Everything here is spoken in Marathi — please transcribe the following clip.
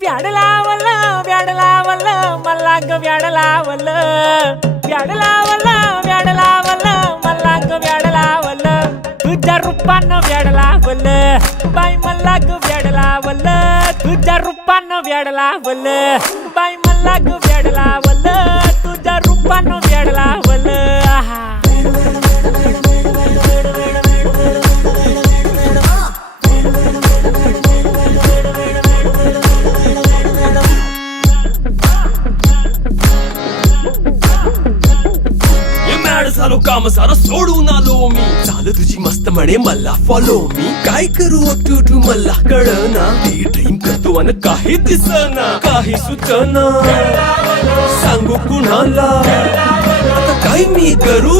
व्याड लावलं मला ग व्याड लावलं मला ग व्याड लावलं तुझ्या रूपानं व्याड लावलं बाई मला ग व्याड लावलं तुझ्या रूपानं व्याड लावलं बाई मला ग व्याड लावलं तुझ्या रूपानं व्याड लावलं आहा झालो काम सारा सोडून आलो मी झालं तुझी मस्त म्हणे मला फॉलो मी काय करू अक्टू मला कळना ते ड्रीम करतो आणि काही दिसना काही सुचना सांगू कुणाला आता काय मी करू